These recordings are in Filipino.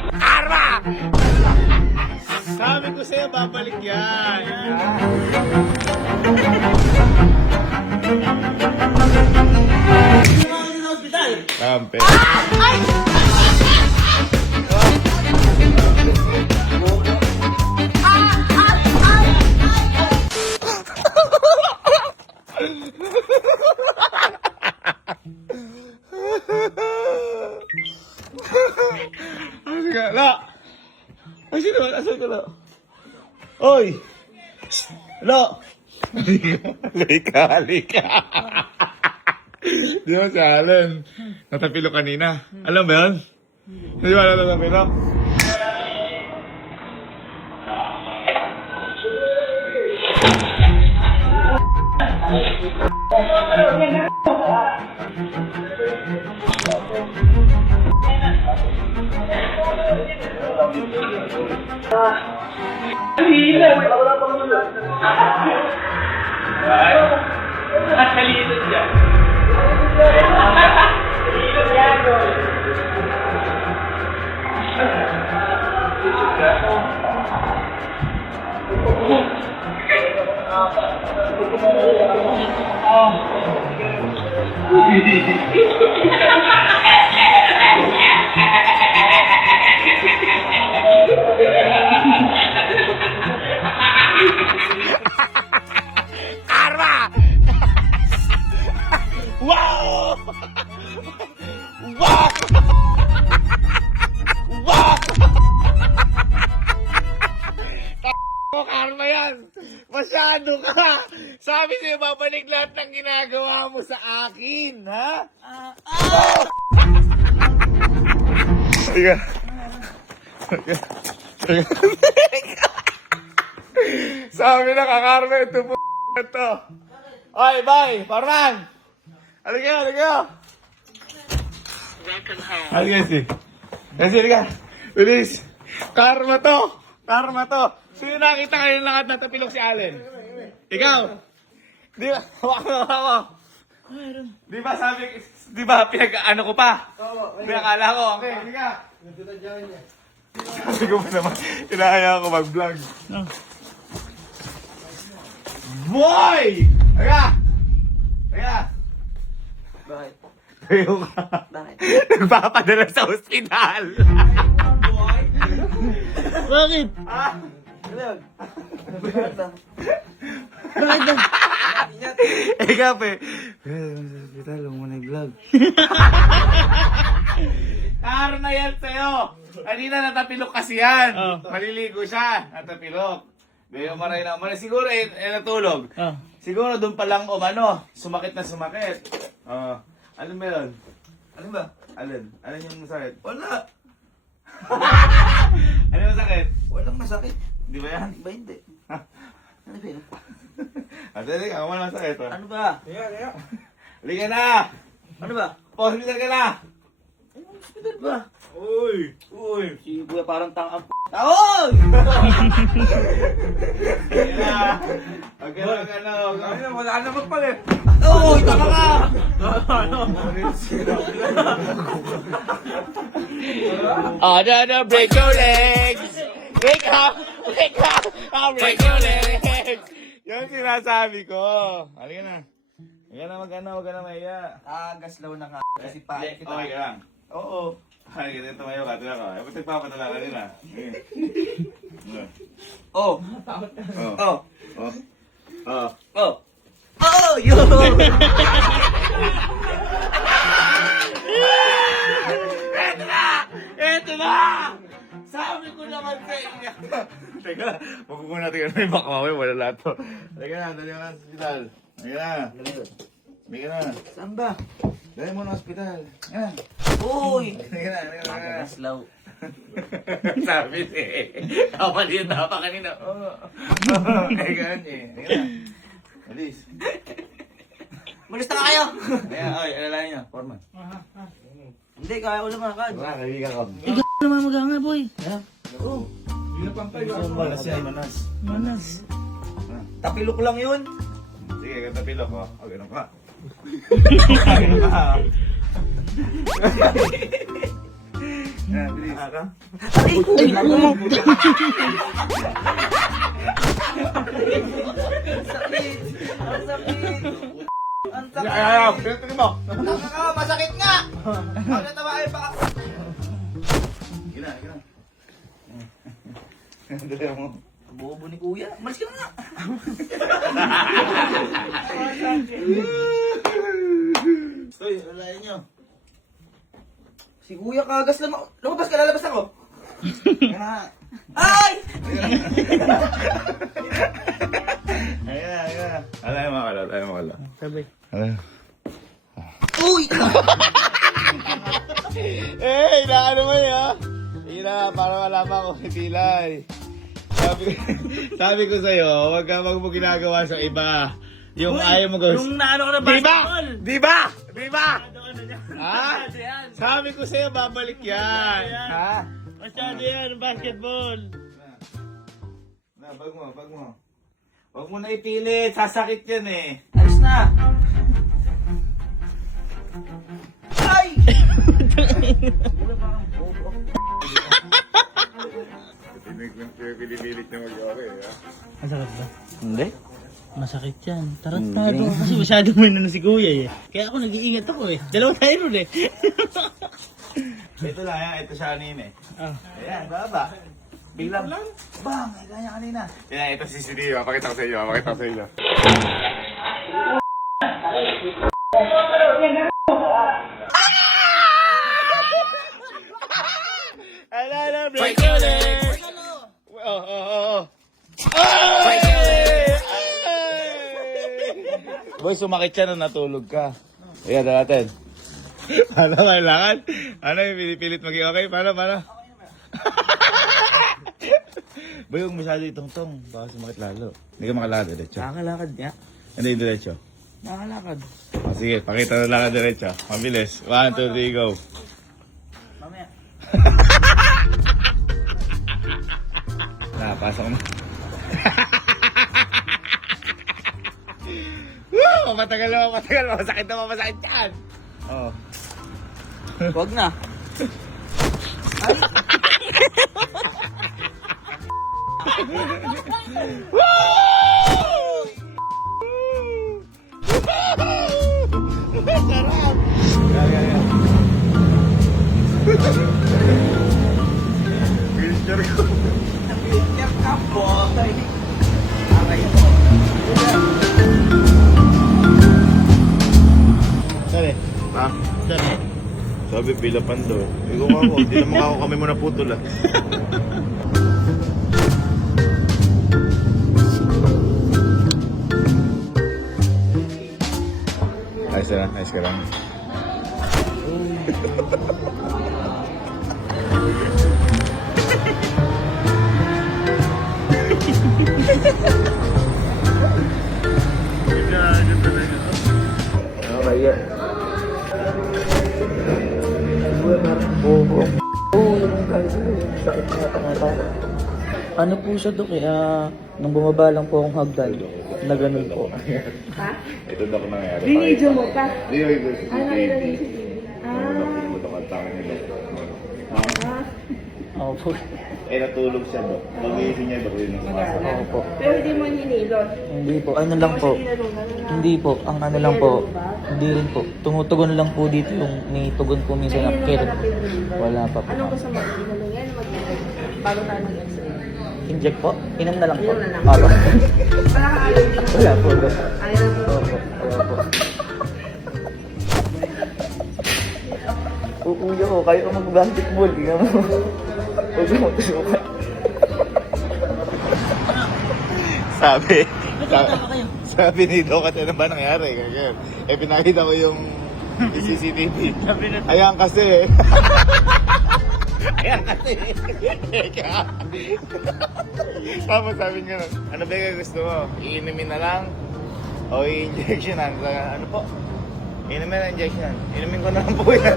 Karma! Sabi ko sa'yo, babalik yan. Kampe. Sige, la! Ay, sino? Asan ka, la? Oy! Lo! Halika! Di ba si Allen? Natapilo kanina. Alam ba yun? Di ba natapilo? Karma! Wow! Wow! Wow! Karma yan! Masyado ka! Sabi sa'yo, babalik lahat ng ginagawa mo sa akin, ha? Tiga. Sabi na kakarma ito po ito. Oy, bye! Parman! Halika, halika! Halika, si. Kasi, halika. Bilis! Karma to! Karma to! Sino nakita kayo lahat na tapilok si Allen? Ikaw! Di ba? Hawa. Di ba sabi, di ba pinag-ano ko pa? Pinakala ko. Okay, halika. Sabi ko pa naman, inahaya ko mag-vlog. Boy! Halika! Halika! Bakit? Tayo ka. Bakit? Nagpapadala sa ospital. Bakit? Ano yun? Bakit ba? Bakit na? Eh, kape. Sa ospital, huwag mo na i-vlog. Karma yan sa'yo. Kanina natapilok kasi yan. Maliligo siya. Natapilok. Ngayon maray na. Siguro natulog. Siguro doon pa lang sumakit na sumakit. Alin ba yun? Ano ba? Alin? Alin yung sakit? Wala! Ano yung sakit? Walang masakit. Di ba yan? Ba hindi? Ano ba yun? Dali ka, wala sakit. Ano ba? Halika na! Ano ba? Hospital ka na! Hospital ba? Uy! Uy! Si Kuya parang tangang Taoy! Wala na magpalit. Uy! Tama ka! No, break your legs! Wake up! Wake up! Break your legs! Yan sinasabi ko. Halika na. Huwag ka na mahiya. Gaslaw na nga. Kasi pa. Okay ka lang. Oo. Ay, ganito tumayo ka. Tula ka. Eh, ba't nagpapadala ka nila? Oh. Oh. Oh. Oh. Oh. Oh! Yun! Eto na! Eto na! Sabi ko naman sa inyo. Teka, wag ko muna tingnan. May baka mamaya wala lahat to. Teka na, dali mo na sa hospital. Teka na. Teka na. Saan ba? Dali mo na sa hospital. Yan. Uy! Teka na, teka na. Gaslaw. Sabi eh. Dapat yun, dapat kanina. Oo. Teka na eh. Teka na. Alis. Malis na kayo! Ayan, oy, alalayan niyo. Forman. Hindi, kaya ko lumakad. Wala, kaibigan ko. Ikaw naman mag-anga, boy. Oo. Manas yan, manas. Manas. Tapilok lang yun. Sige, katapilok ko. O, ganun ka. Yan, bilis. Ay, naku mo. Ang sakit. Ang sakit. Ay, pinutin mo. Masakit nga. Ano tawain pa? Gila. Dali mo. Bobo ni kuya. Malis ka na nga. Stoy, lalayan nyo. Si kuya kagas lang. Lumabas ka, lalabas ako. Ay! Ayan. Alay mo kala. Sabi. Alay. Uy! Eh, inaano mo ya? Ina, para wala pa akong itilay. Sabi ko sa'yo, huwag ka mo ginagawa sa iba. Yung ayaw mo gawin. Yung naano ka na basketball. Di ba? Ha? Sabi ko sa'yo, babalik yan. Ha? Masyado yan, basketball. Bag mo. Huwag mo na ipilit, sasakit yan eh. Alis na. Ay! Siguro parang bobo. Pinipilit na mag-okay, ha? Masakit ba? Hindi. Masakit yan. Tarantado. Kasi masyadong may si kuya eh. Kaya ako nag-iingat ako eh. Dalawa tayo nun eh. Ito lang yan, ito siya kanina eh. Ah. Ayan, baba. Biglang, bang, may kanya kanina. Yan, ito si CCTV, mapakita ko sa inyo, Ala, break your leg! Oh. Ay! Boy, sumakit siya nung natulog ka. Ayan, natin. Ano kailangan? Ano yung pinipilit maging okay? Paano? Boy, huwag masyado itong-tong. Baka sumakit lalo. Hindi ka makalakad diretso. Nakakalakad niya. Hindi yung diretso. Nakakalakad. Oh, sige, pakita na lang ang diretso. Mabilis. 1, 2, 3, go. Mamaya. Pasok na. Woo! Matagal. Masakit yan. Oh. Huwag na. Ay! Sarap! Yeah. Picture ko. Picture ka, boy! Aray. Sari? Ha? Sari? Sabi, pila pando. Ikaw ako, hindi naman ako kami mo naputol ah. Ayos ka lang. Kaya. Ano po siya to kaya nung bumaba lang po akong hagdan na ganun po. Ito daw kung nangyari. Binidyo mo pa? Hindi, ito si Nakita CCTV. niyo si Ito ang tangan nila. Ako po. Eh, natulog siya do. Pag-iising niya, baka yun ang sumasama. Ako po. Pero hindi mo hinilot. Hindi po. Ano lang po. Hindi po. Ang ano lang po. Hindi rin po. Tumutugon lang po dito yung may tugon po minsan na kirot. Wala pa po. Anong gusto mo? Inulong yan? Bago tayo mag-x-ray. Inject po? Inom na lang po. Inom na lang. Opo. Wala ka allergy. Wala po. Ayaw mo. Opo. Wala po. Kuya ko, kayo ka mag-basketball. Tingnan mo. Huwag mo tusukan. Sabi ni Doc at ano ba nangyari? Ganyan. Eh, pinakita ko yung CCTV. Ayan kasi. Tapos sabi niya, ano ba yung gusto mo? Iinumin na lang? O i-injectionan? Ano po? Inumin na injection. Inumin ko na lang po yan.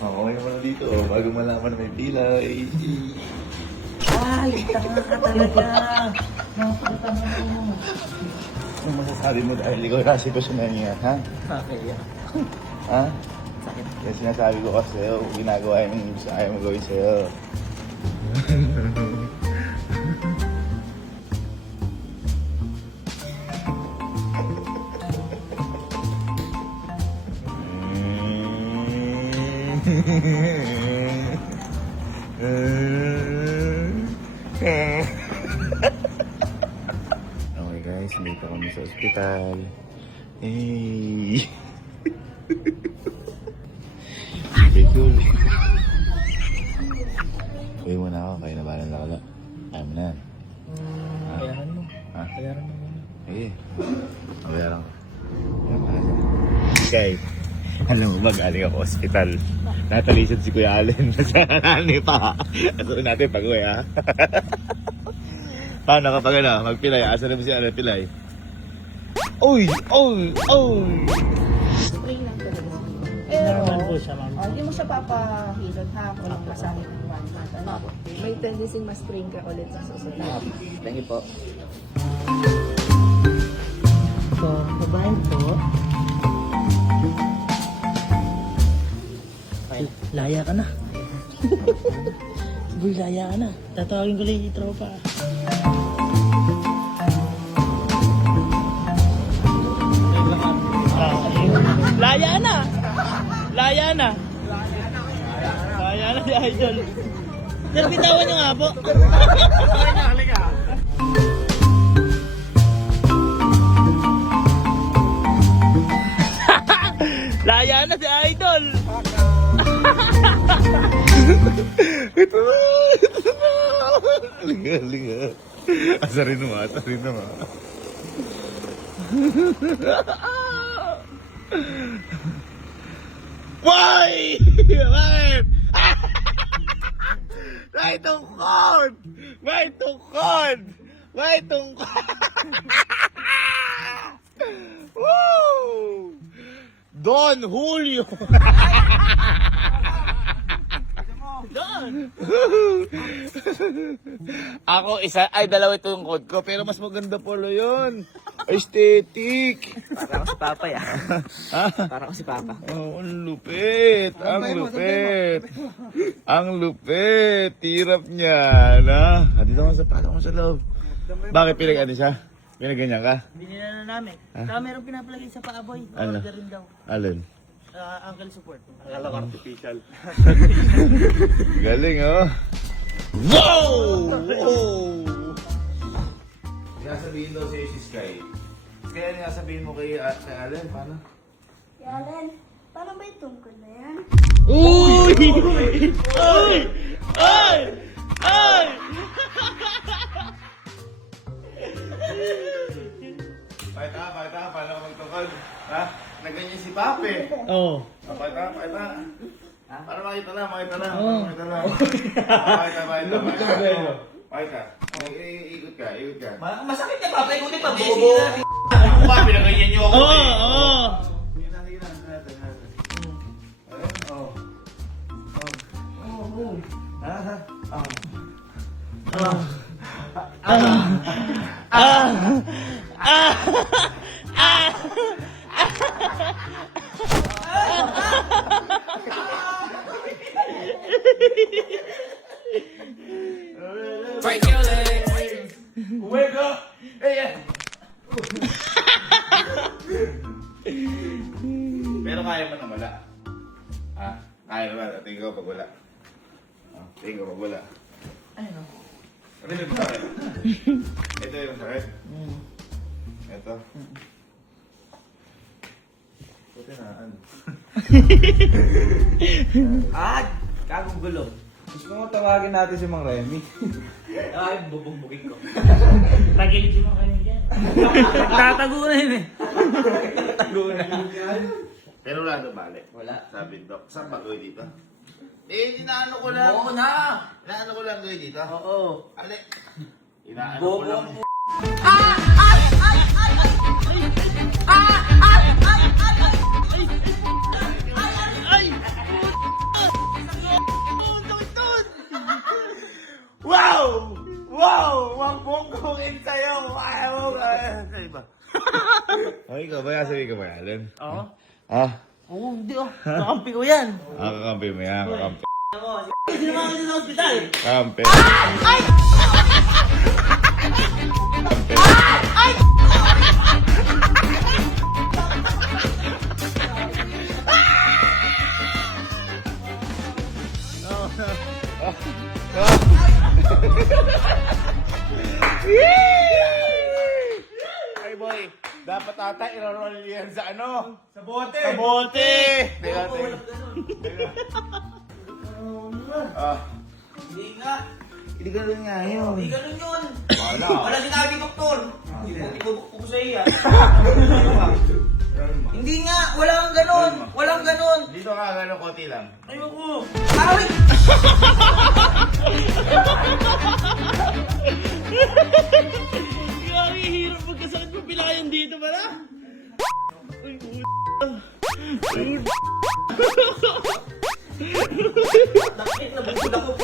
Okay naman na dito. Bago malaman na may pila. Ay, tanga ka talaga. Nakakatanga mo. Ano masasabi mo dahil ikaw na sitwasyon na niya, ha? Okay, yeah. Ha? Sakit. Kasi sinasabi ko kasi sa'yo, ginagawa yung gusto ayaw mo gawin sa'yo. Okay guys, dito kami sa ospital. Hey! Okay, cool. Uwi mo na ako, kayo na balang lakala. Kaya mo na. Bayaran mo. Ha? Bayaran mo muna. Sige. Mabayaran ko. Okay. Alam mo ba, galing ako ospital. Natalisod si Kuya Allen. Nasarani pa. Asuun natin pag-uwi, ha? Paano kapag ano? Magpilay. Asa na mo si Allen pilay? Uy! Uy! Uy! Spring lang talaga siya. Normal po siya, ma'am. Hindi mo siya papahilot ha. Walang masakit ng one month. Ano? May tendency ma-spring ka ulit sa susunod. Thank you po. So, babae po. Laya ka na. Boy, laya ka na. Tatawagin ko lang yung tropa. Laya na! Laya na! Laya na si Idol. Sir, bitawan nyo nga po. Laya na si Idol. Ito na! Ito na! Liga, liga. Asarin mo, asarin mo. Why? Bakit? May tungkod! May tungkod! May tungkod! Woo! Don Julio! Ako dalawa itong code ko, pero mas maganda pala yun. Aesthetic. Parang si Papa ya. Ha? Parang si Papa. Oh, ang lupit. Ang lupit. Ang lupit. Tirap niya, na. Dito mo sa pasok mo sa loob. Bakit pinag-ano siya? Pinaganyan ka? Binila na namin. Saka meron pinapalagay sa paaboy. Ano? Order rin daw. Alin? Ankle support. Akala ko artificial. Galing, oh. Wow! Wow! Kaya sabihin daw sa'yo si Sky. Kaya nga sabihin mo kay Allen, paano? Yalen, paano ba yung tungkol na yan? Uy! Ay! Ay! Ay! Pakita, paano ka magtungkol? Ha? Naganyan si Pape. Oo. Pakita. Para makita lang. Oo. Pakita. Ikot ka. Masakit na Papa, ikutin pa. Ako ba, pinaganyan niyo ako. Oo, oo. Sige na. Wake up! Hey! Pero kaya mo na wala. Ha? Kaya naman. Tingin ko pag wala. Tingin ko pag wala. Ano? Ano yung sakit? Ito yung sakit. Ito. Buti na, ano? Kagong gulo. Gusto mo tawagin natin si Mang Remy? Ay, bubugbugin ko. Tagilid yung mga kanya dyan. Nagtatago na yun eh. Pero wala na balik. Wala. Sabi Doc, saan ba gawin dito? Inaano ko lang. Oo na. Inaano ko lang gawin dito. Oo. Ali. Inaano ko lang. Wow! Wow! Wag mong gawin sa'yo! Ayaw mo! Sa'yo ba? Okay ka ba? Sabi ka ba, Allen? Oo. Ah? Oo, hindi oh. Kakampi ko yan. Kakampi mo yan, kakampi. Hindi naman ako sa hospital. Kakampi. Ay boy, dapat ata i-roll yan sa ano? Sa bote! Sa bote! Teka. Hindi nga. Hindi ganun nga yun. Hindi ganun yun. Wala. Wala sinabi, doktor. Ibubukpo ko sa iya. Hindi nga. Walang ganun. Walang ganun. Dito ka gano'n konti lang. Ayoko. Ay! Grabe, hirap magkasakit mo pilayan dito pala. Ay, Nakit na bukod ako.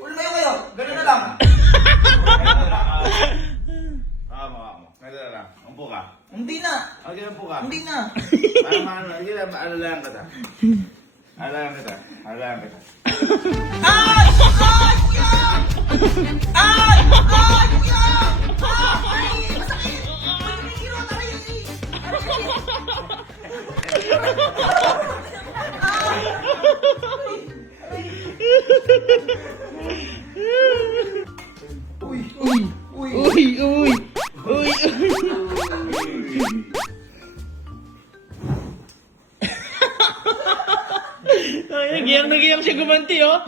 Ulmayo kayo. Ganun na lang. Ito na lang. Umpo ka. Hindi na. Okay, umpo ka. Hindi na. Alalayan kita. Alalayan kita. Alalayan kita. Ay! Ay! Yan! Ay! Ay! Yan! Ay! Masakit! May hiro na kayo eh! Ay, nagiyang siya gumanti, oh.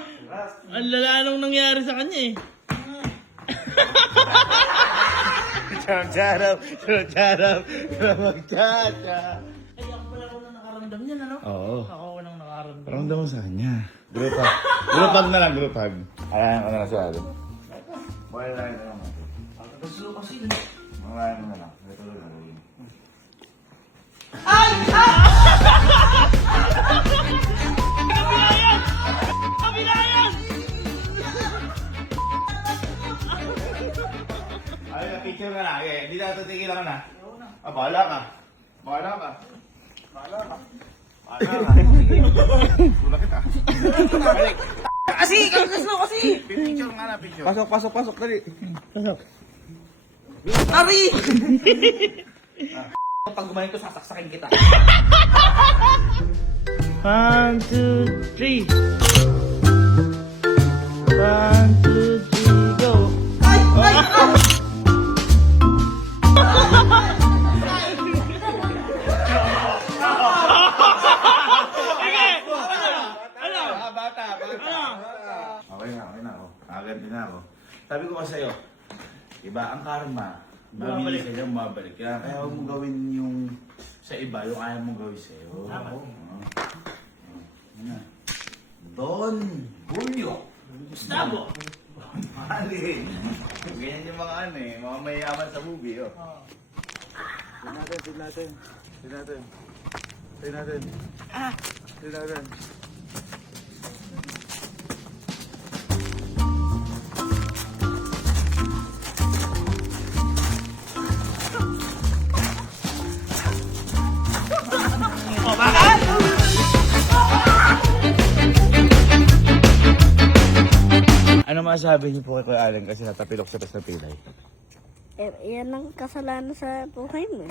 Ang lala nung nangyari sa kanya, eh. Charap. Magchacha. Ay, ako pala ako nang nakaramdam niyan, ano? Oo. Ako nang nakaramdam. Paramdam mo sa kanya. Group hug. Group hug na lang, group hug. Alayan ko na lang siya. Wala lang na lang. Gusto kasi. Alayan mo na lang. Ito na lang. Ay! Ay! Kabilayan! Ay, na-picture ka na. Okay, hindi na ito tigilan ka na. Ah, bahala ka. Bahala ka. Tulak kita. Balik. Kasi! Gusto kasi! Picture nga na, picture. Pasok, dali. Ari! Pag gumahin ko, sasaksakin kita. 1, 2, 3. 1, 2, 3, go! Ay! Ay! Ay! Bata. Okay na ako. Agad din ako. Sabi ko kasi sa'yo, iba ang karma. Mabilis ka dyan, mabalik. Kaya huwag mong gawin yung sa iba, yung ayaw mong gawin sa'yo. Don Julio Gustavo! Mali. Ganyan yung mga mga mayayaman sa movie. Tignan natin. Ano masasabi niyo po kay Kuya Allen kasi natapilok siya sa pilay? Yan ang kasalanan sa buhay mo.